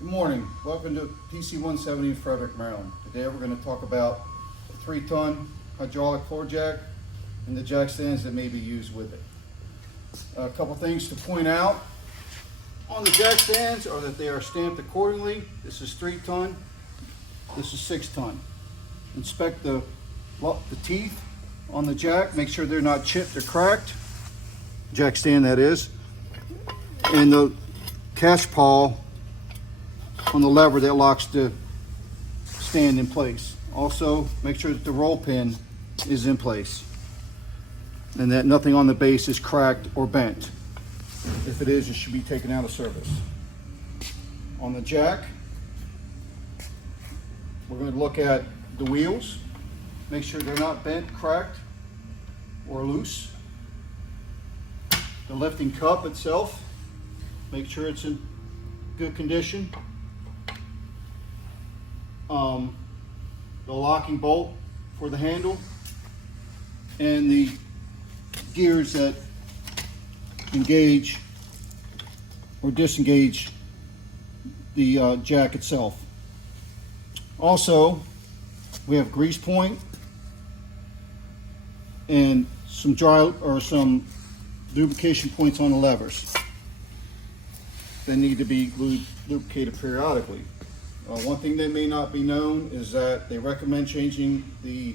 Good morning. Welcome to PC 170 in Frederick, Maryland. Today we're going to talk about the 3-ton hydraulic floor jack and the jack stands that may be used with it. A couple things to point out on the jack stands are that they are stamped accordingly. This is 3-ton, this is 6-ton. Inspect the teeth on the jack, make sure they're not chipped or cracked. Jack stand, that is. And the catch pawl on the lever that locks the stand in place. Also, make sure that the roll pin is in place and that nothing on the base is cracked or bent. If it is, it should be taken out of service. On the jack, we're going to look at the wheels. Make sure they're not bent, cracked, or loose. The lifting cup itself, make sure it's in good condition. The locking bolt for the handle and the gears that engage or disengage the jack itself. Also, we have grease point and some some lubrication points on the levers. They need to be lubricated periodically. One thing that may not be known is that they recommend changing the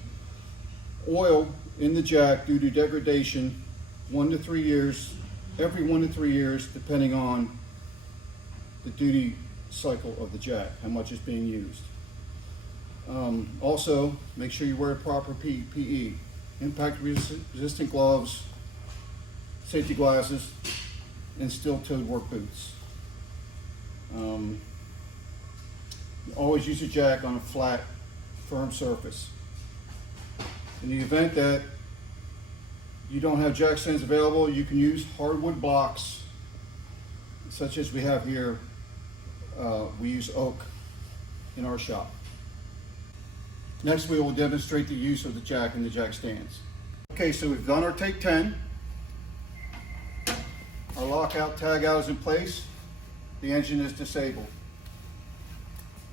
oil in the jack due to degradation 1 to 3 years, every 1 to 3 years, depending on the duty cycle of the jack, how much is being used. Also, make sure you wear proper PPE, impact resistant gloves, safety glasses, and steel-toed work boots. Always use a jack on a flat, firm surface. In the event that you don't have jack stands available, you can use hardwood blocks, such as we have here. We use oak in our shop. Next, we will demonstrate the use of the jack and the jack stands. Okay, so we've done our take 10. Our lockout tagout is in place. The engine is disabled.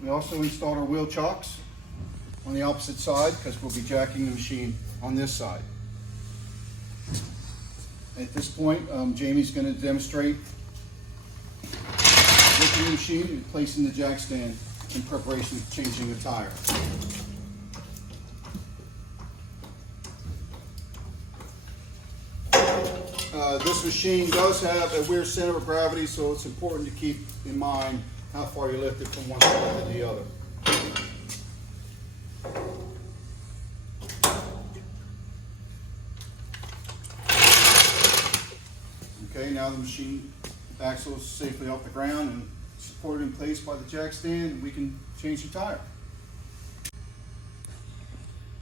We also installed our wheel chocks on the opposite side because we'll be jacking the machine on this side. At this point, Jamie's going to demonstrate lifting the machine and placing the jack stand in preparation of changing the tire. This machine does have a weird center of gravity, so it's important to keep in mind how far you lift it from one side to the other. Okay, now the machine axle is safely off the ground and supported in place by the jack stand, and we can change the tire.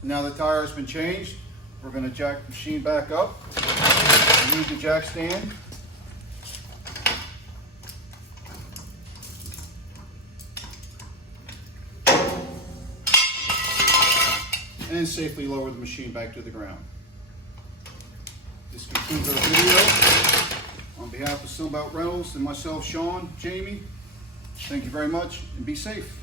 Now the tire has been changed, we're going to jack the machine back up, remove the jack stand, and safely lower the machine back to the ground. This concludes our video. On behalf of Sunbelt Rentals and myself, Sean, Jamie, thank you very much and be safe.